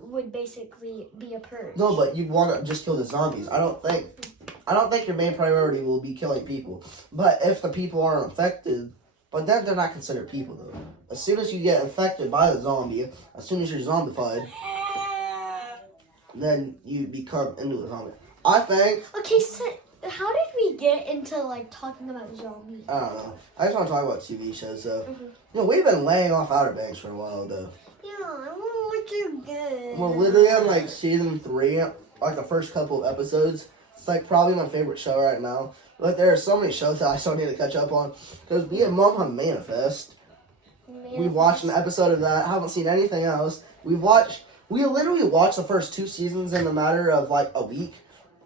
would basically be a purge. no, but you want to just kill the zombies. I don't think your main priority will be killing people. But if the people aren't infected, but then they're not considered people though. As soon as you get infected by the zombie, as soon as you're zombified, then you become into a zombie. I think. Okay, so how did we get into like talking about zombies? I don't know. I just want to talk about TV shows though. Mhm. You know, we've been laying off Outer Banks for a while though. Yeah, I want to let you good. We're literally on like season 3, like the first couple of episodes. It's like probably my favorite show right now. Like, there are so many shows that I still need to catch up on, because me and Mom have Manifest. We've watched an episode of that. Haven't seen anything else. We literally watched the first 2 seasons in a matter of like a week,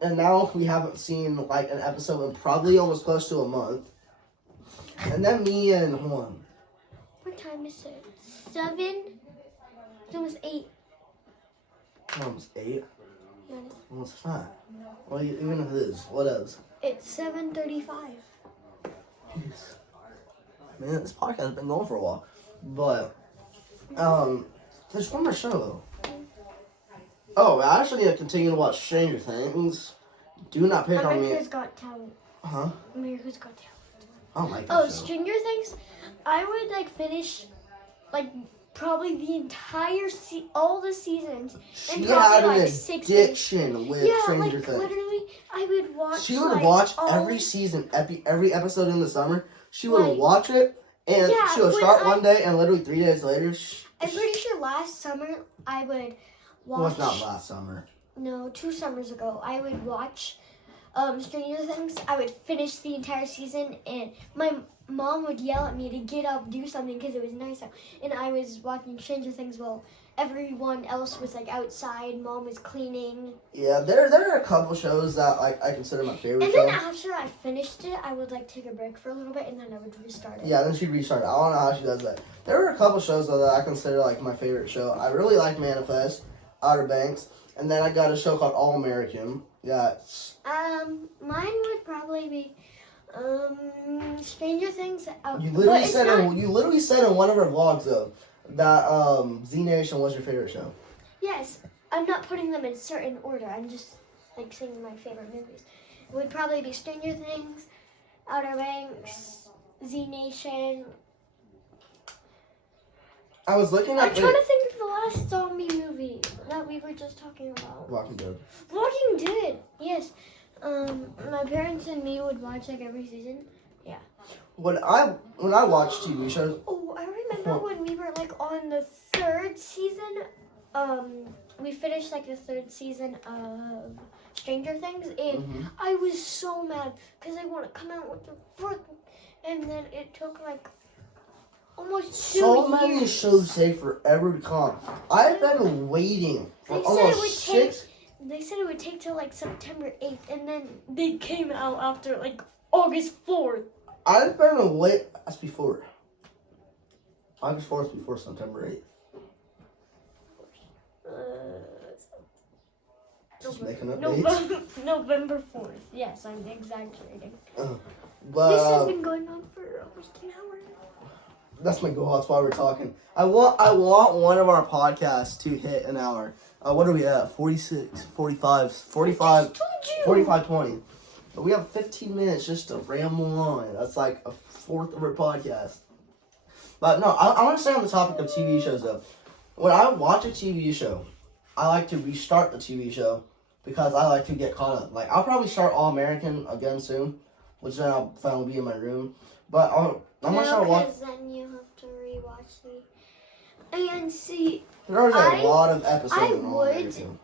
and now we haven't seen like an episode in probably almost close to a month. And then me and What time is it? 7? It's almost 8. Almost 8. Yeah, What's that? Well, even if it is, what else? it's 7:35. Man, this podcast has been going for a while. But, there's one more show, though. Oh, I actually need to continue to watch Stranger Things. Do not pick on me. America's Got Talent. Huh? America's Got Talent. I don't like that Oh, show. Stranger Things. I would like finish, like probably the entire all the seasons. She and had probably, an like, 6 addiction with Yeah, Stranger like Things. literally, I would watch. She would like, watch all- every season, every episode in the summer. She would Like- watch it, and Yeah, she would when start I- one day, and literally 3 days later, I'm pretty sure last summer I would well, watch. it's not last summer. No, 2 summers ago, I would watch Stranger Things. I would finish the entire season, and my mom would yell at me to get up, do something, because it was nice out. And I was watching Stranger Things while everyone else was like outside. Mom was cleaning. Yeah, there are a couple shows that like I consider my favorite And show. then after I finished it, I would like take a break for a little bit, and then I would restart it. Yeah, then she'd restart. I don't know how she does that. There are a couple shows though that I consider like my favorite show. I really like Manifest, Outer Banks, and then I got a show called All American. That's Mine would probably be Stranger Things. you But literally it's said not- you literally said in one of our vlogs though that Z Nation was your favorite show. Yes, I'm not putting them in certain order. I'm just like saying my favorite movies. It would probably be Stranger Things, Outer Banks, Z Nation. I was looking I'm at trying to think of the last zombie movie that we were just talking about. Walking Dead. Walking Dead. Yes. My parents and me would watch like every season. When I watch TV shows, Oh, I remember when we were like on the 3rd season. We finished like the 3rd season of Stranger Things, and I was so mad because I want to come out with the fourth, and then it took like almost 2 years. So many shows take forever to come. I've been waiting for They said it almost would 6. They said it would take till like September 8th, and then they came out after like August 4th. I've been waiting. That's before. August 4th before September 8th. Just making up dates. November 4th. Yes, I'm exaggerating. But This has been going on for almost an hour. that's my goal. That's why we're talking. I want one of our podcasts to hit an hour. What are we at? 46, 45, 45, 45, 20. But we have 15 minutes just to ramble on. That's like a fourth of our podcast. But no, I want to stay on the topic of TV shows though. When I watch a TV show, I like to restart the TV show because I like to get caught up. Like, I'll probably start All American again soon, which then I'll finally be in my room. But I'm going to start watching. Because then you have to rewatch the... And see, There's a lot of episodes I in All would American.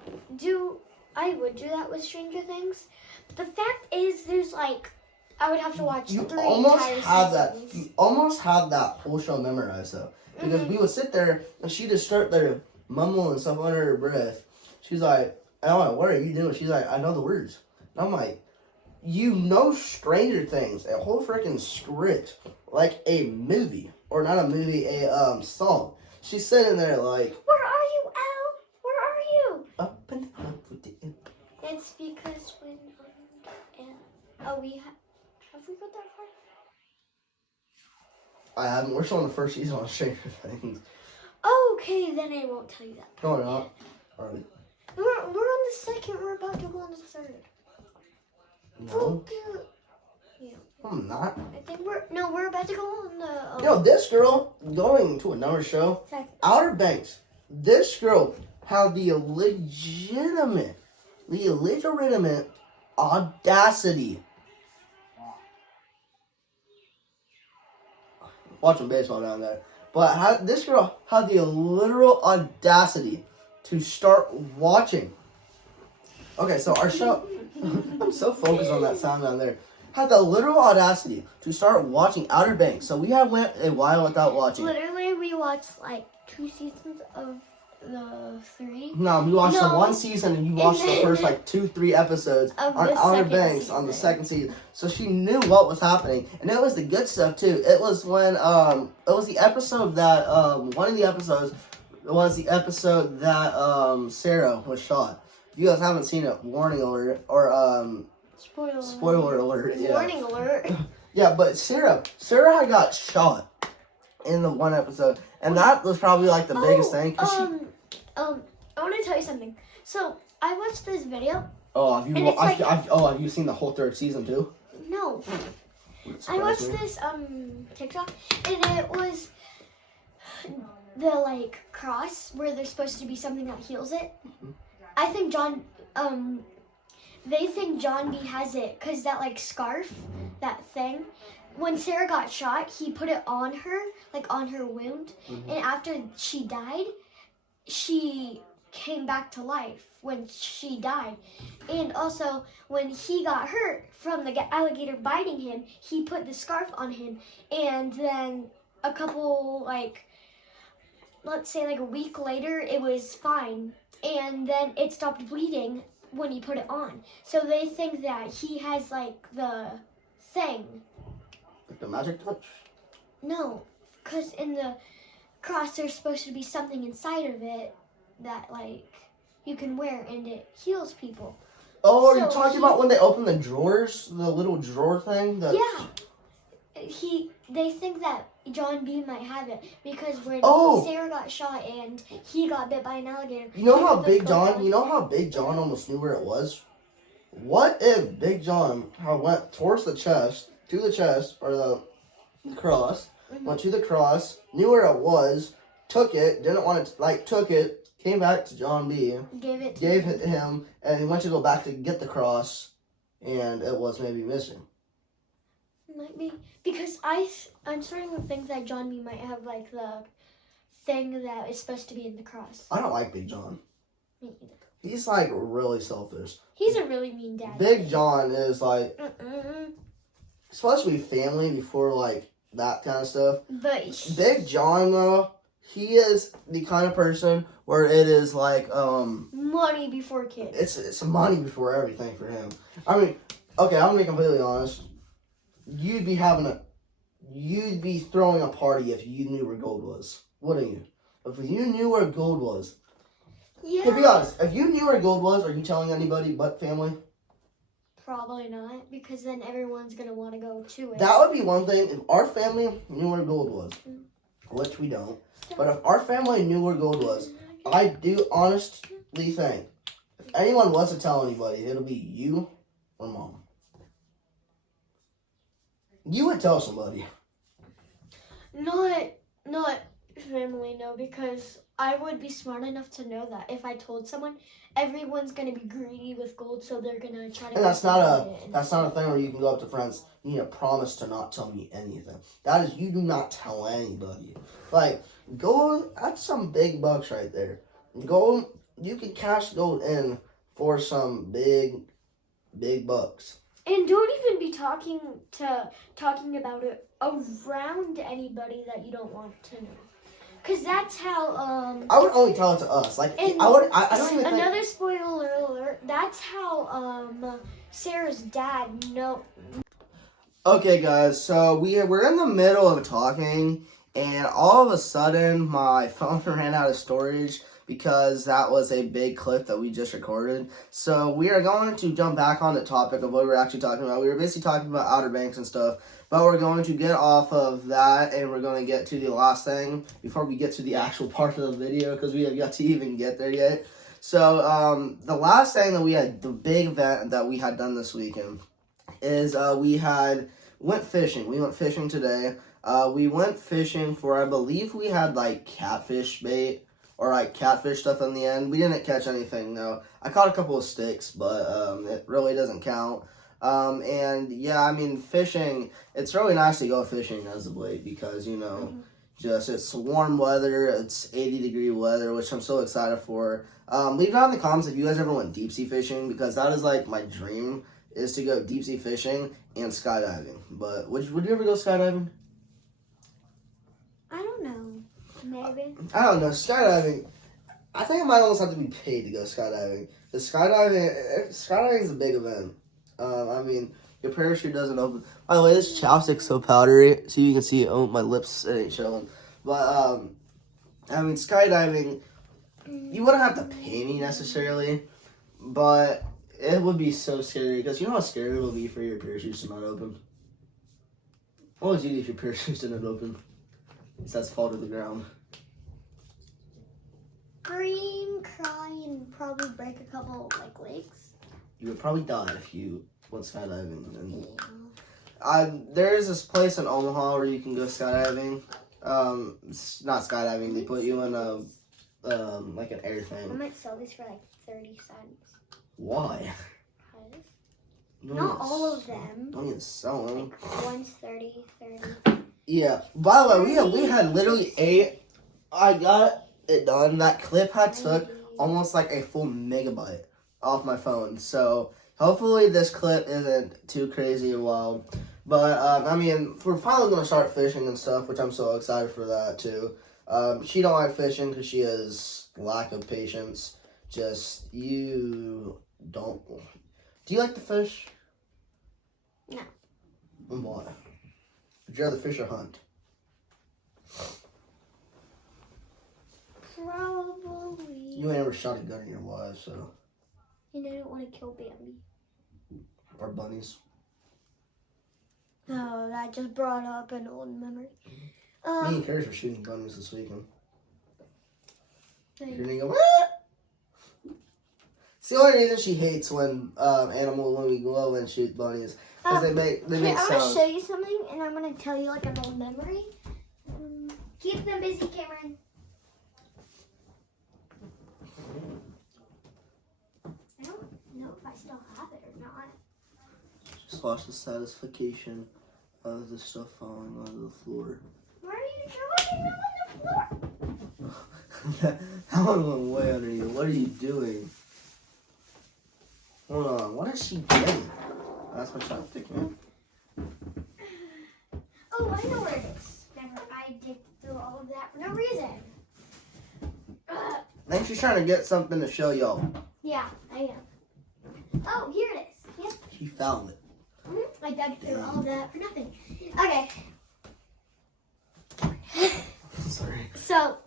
I would do that with Stranger Things. But the fact is, there's like... I would have to watch You 3 almost entire have that. seasons. You almost have that whole show memorized though, because we would sit there and she'd just start there mumbling stuff under her breath. She's like, "Ellen, what are you doing?" She's like, "I know the words." And I'm like, "You know Stranger Things, a whole freaking script, like a movie, or not a movie, a song." She's sitting there like, Where are you, Al? Where are you? "Up and up with the." It's because when... Have we got that far? I haven't. We're still on the first season of Stranger Things. Oh, okay, then I won't tell you that. No, we're not. Are we? We're on the second. We're about to go on the third. No, Yeah. I'm not. I think we're about to go on the. Yo, this girl going to another show. Second. Outer Banks. This girl had the legitimate audacity. Watching baseball down there. But this girl had the literal audacity to start watching. Okay, so our show... I'm so focused on that sound down there. Had the literal audacity to start watching Outer Banks. So we had went a while without watching. Literally, we watched like 2 seasons of the 3. No, we watched the No. 1 season and you watched the first like 2-3 episodes Of on the Outer second Banks on the season. 2nd season. So she knew what was happening. And it was the good stuff too. It was when it was the episode that one of the episodes was the episode that Sarah was shot. If you guys haven't seen it, warning alert or spoiler alert. Yeah. Warning alert. Yeah, but Sarah had got shot in the one episode, and that was probably like the biggest thing. 'Cause I want to tell you something. So I watched this video. have you? and it's like- Have you seen the whole 3rd season too? No, I Surprise watched me. this TikTok, and it was the like cross where there's supposed to be something that heals it. I think they think John B has it because that like scarf, that thing. When Sarah got shot, he put it on her, like on her wound, and after she died, she came back to life when she died. And also, when he got hurt from the alligator biting him, he put the scarf on him, and then a couple, like, let's say like a week later, it was fine, and then it stopped bleeding when he put it on. So they think that he has like the thing. Like the magic touch. No, because in the cross there's supposed to be something inside of it that like you can wear and it heals people. Oh, are you So talking about when they open the drawers, the little drawer thing? Yeah. They think that John B might have it because when Oh. Sarah got shot and he got bit by an alligator. You know he how put the Big scarf John? on. You know how Big John almost knew where it was? What if Big John went towards the chest, or the cross, went to the cross, knew where it was, took it, didn't want it, took it, came back to John B, Gave it to gave it to him, and he went to go back to get the cross, and it was maybe missing. Might be because I'm starting to think that John B might have like the thing that is supposed to be in the cross. I don't like Big John. Me either. He's like really selfish. He's a really mean dad. Big John is like Mm-mm. supposed to be family before like that kind of stuff. But Big John though, he is the kind of person where it is like money before kids. it's money before everything for him. I mean, okay, I'm gonna be completely honest. You'd be throwing a party if you knew where gold was, wouldn't you? If you knew where gold was. Yeah. To be honest, if you knew where gold was, are you telling anybody but family? Probably not, because then everyone's gonna want to go to it. That would be one thing. If our family knew where gold was, which we don't, but if our family knew where gold was, I do honestly think if anyone was to tell anybody, it'll be you or mom. You would tell somebody. Not family, no, because I would be smart enough to know that if I told someone, everyone's gonna be greedy with gold, so they're gonna try to. And that's not a thing where you can go up to friends. You need a promise to not tell me anything. That is, you do not tell anybody. Like gold, that's some big bucks right there. Gold, you can cash gold in for some big bucks. And don't even be talking about it around anybody that you don't want to know, cause that's how I would only tell it to us. Like and I don't even think. another spoiler alert. That's how Sarah's dad know. Okay, guys. So we're in the middle of talking, and all of a sudden my phone ran out of storage because that was a big clip that we just recorded. So we are going to jump back on the topic of what we were actually talking about. We were basically talking about Outer Banks and stuff, but we're going to get off of that, and we're going to get to the last thing before we get to the actual part of the video, because we have yet to even get there yet. So the last thing that we had, the big event that we had done this weekend, is we went fishing. We went fishing today. We went fishing for, I believe we had like catfish bait or like catfish stuff in the end. We didn't catch anything though. I caught a couple of sticks, but it really doesn't count. And yeah, I mean, fishing, it's really nice to go fishing as of late because, you know, just it's warm weather, it's 80-degree weather, which I'm so excited for. Leave down in the comments if you guys ever went deep sea fishing, because that is like my dream, is to go deep sea fishing and skydiving. But would you ever go skydiving? I don't know. Maybe. I don't know. Skydiving, I think I might almost have to be paid to go skydiving. Because skydiving is a big event. I mean, your parachute doesn't open. By the way, this chapstick's so powdery, so you can see my lips ain't showing. But, I mean, skydiving, you wouldn't have to pay me necessarily, but it would be so scary. Because you know how scary it would be for your parachutes to not open? What would you do if your parachutes didn't open? Besides fall to the ground. Scream, cry, and probably break a couple like legs. You would probably die if you went skydiving. And there's this place in Omaha where you can go skydiving. It's not skydiving. They put you in a like an air I thing. might sell these for like 30 cents. Why? Not all of them. Don't even sell them. Like one's 30. Yeah. By the way, we had literally I got it done. That clip had took almost like a full megabyte off my phone. So hopefully this clip isn't too crazy and wild. But I mean, we're finally gonna start fishing and stuff, which I'm so excited for that too. She don't like fishing because she has lack of patience. Just you don't. Do you like to fish? No. And why? Would you rather fish or hunt? Probably. You ain't ever shot a gun in your life, so. And I don't want to kill Bambi. Or bunnies. Oh, that just brought up an old memory. Me and Karis were shooting bunnies this weekend. Like, You're gonna go, "Ah!" It's the only reason she hates when we go and shoot bunnies. Because they make I'm going sounds. to show you something, and I'm going to tell you like an old memory. Keep them busy, Cameron. I don't know if I still have it or not. Just watch the satisfaction of the stuff falling onto the floor. Why are you dropping them on the floor? That one went way under you. What are you doing? Hold on. What is she getting? That's my chopstick, man. Oh, I know where it is. Remember, I did through all of that for no reason. I think she's trying to get something to show y'all. Yeah, I am. Oh, here it is. Yep. She found it. I dug through all of that for nothing. Okay. Sorry. So,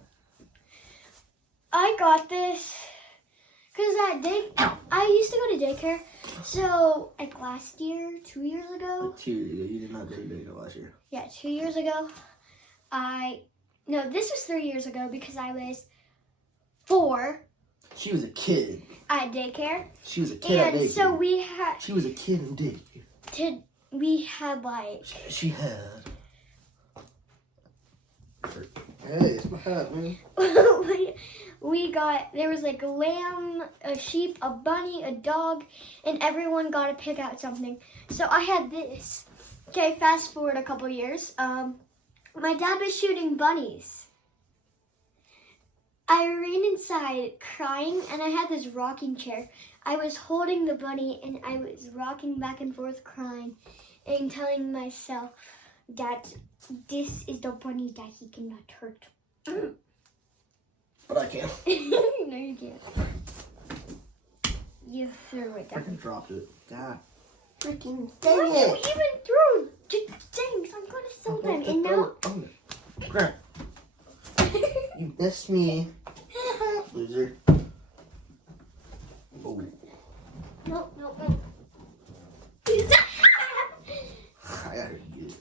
I got this because I used to go to daycare. So, like last year, 2 years ago. 2 years ago. You did not go to daycare last year. Yeah, 2 years ago. No, this was 3 years ago because I was 4 She was a kid. at daycare. She was a kid at daycare. And so we had She was a kid in daycare. like She had. Hey, it's my hat, man. there was like a lamb, a sheep, a bunny, a dog, and everyone got to pick out something. So I had this. Okay, fast forward a couple years. My dad was shooting bunnies. I ran inside crying, and I had this rocking chair. I was holding the bunny, and I was rocking back and forth crying and telling myself that this is the bunny that he cannot hurt. But I can't. No, you can't. You threw it down. Freaking dropped it. God. Freaking Why dang you it. even threw things? I'm gonna sell them. And now, Crap. You missed me. Loser. Oh. no. I gotta eat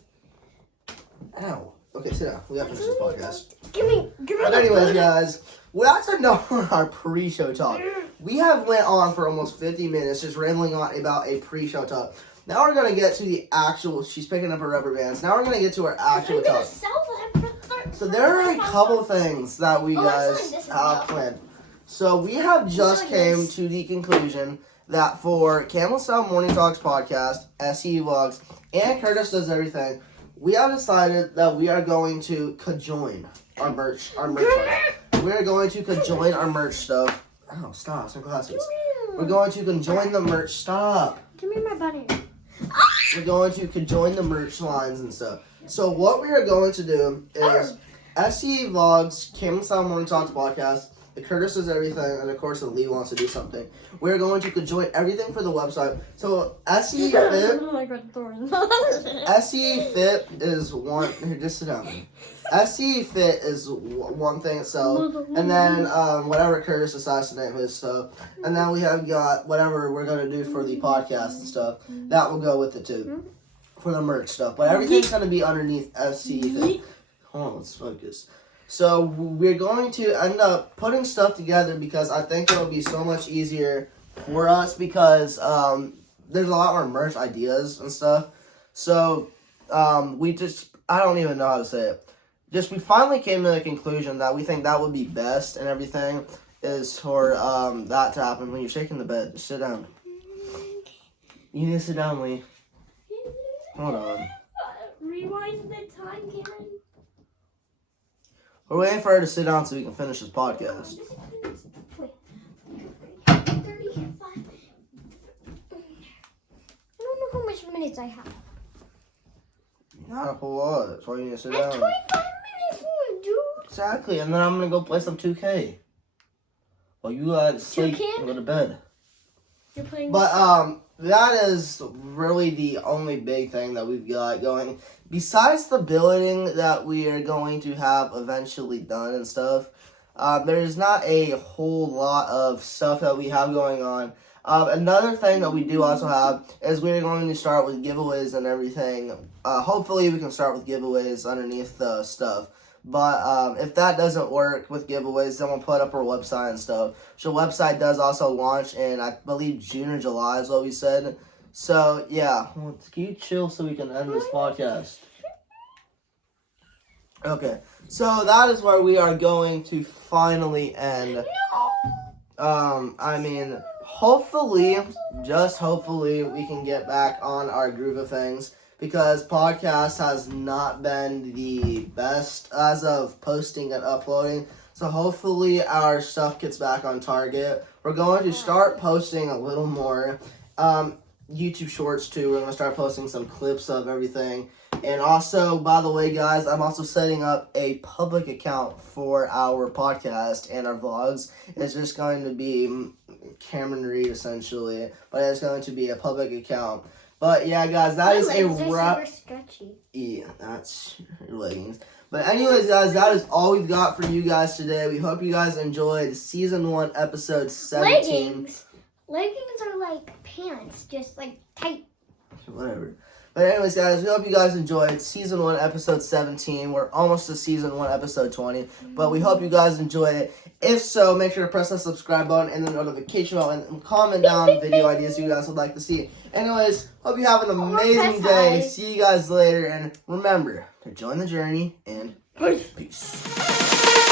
it. Ow. Okay, sit down. We gotta finish this podcast. Give me. But anyways, guys, we also know our pre-show talk. We have went on for almost 50 minutes just rambling on about a pre-show talk. Now we're gonna get to the actual. She's picking up her rubber bands. Now we're gonna get to our actual I'm gonna talk. sell them for So there are a couple things that we Oh, I guys signed this as have well. planned. So we have just signed came this? to the conclusion that for Camel Sound Morning Talks podcast, SE Vlogs, and Curtis Does Everything, we have decided that we are going to conjoin our merch stuff. We are going to conjoin our merch stuff. Oh, stop, some glasses. We're going to conjoin the merch. Stop. Give me my bunny. We're going to conjoin the merch lines and stuff. So what we are going to do is SE Vlogs, Camel Sound Morning Talks podcast, the Curtis Does Everything, and of course the Lee Wants to Do Something. We're going to conjoin everything for the website. So SE Fit, SE Fit is one. Here, just sit down. SE Fit is one thing itself, and then whatever Curtis decides to name his stuff, and then we have got whatever we're gonna do for the podcast and stuff. That will go with it too, for the merch stuff. But everything's gonna be underneath SE Fit. Hold on, let's focus. So we're going to end up putting stuff together because I think it'll be so much easier for us because there's a lot more merch ideas and stuff. So I don't even know how to say it. We finally came to the conclusion that we think that would be best and everything is for that to happen. When you're shaking the bed, just sit down. You need to sit down, Lee. Hold on. Rewind the time, Cameron. We're waiting for her to sit down so we can finish this podcast. Wait. 35. I don't know how much minutes I have. Not a whole lot. That's why you need to sit I have down. 25 minutes more, dude. Exactly, and then I'm gonna go play some 2K. While you sleep 2K? and go to bed. You're playing. But that is really the only big thing that we've got going. Besides the building that we are going to have eventually done and stuff, there's not a whole lot of stuff that we have going on. Another thing that we do also have is we're going to start with giveaways and everything. Hopefully we can start with giveaways underneath the stuff. But if that doesn't work with giveaways, then we'll put up our website and stuff. So the website does also launch in, I believe, June or July is what we said. So, yeah. Well, can you chill so we can end this podcast? Okay. So that is where we are going to finally end. Hopefully, just hopefully, we can get back on our groove of things. because podcast has not been the best as of posting and uploading. So hopefully our stuff gets back on target. We're going to start posting a little more. YouTube Shorts too. We're going to start posting some clips of everything. And also, by the way, guys, I'm also setting up a public account for our podcast and our vlogs. It's just going to be Cameron Reed, essentially. But it's going to be a public account. But yeah, guys, that is a wrap. Super stretchy. Yeah, that's your leggings. But anyways, guys, that is all we've got for you guys today. We hope you guys enjoyed season 1, episode 17. Leggings are like pants, just like tight. Whatever. But anyways, guys, we hope you guys enjoyed season 1, episode 17. We're almost to season 1, episode 20. But we hope you guys enjoyed it. If so, make sure to press the subscribe button and the notification bell and comment down video ideas you guys would like to see. Anyways, hope you have an amazing day. See you guys later. And remember to join the journey and peace.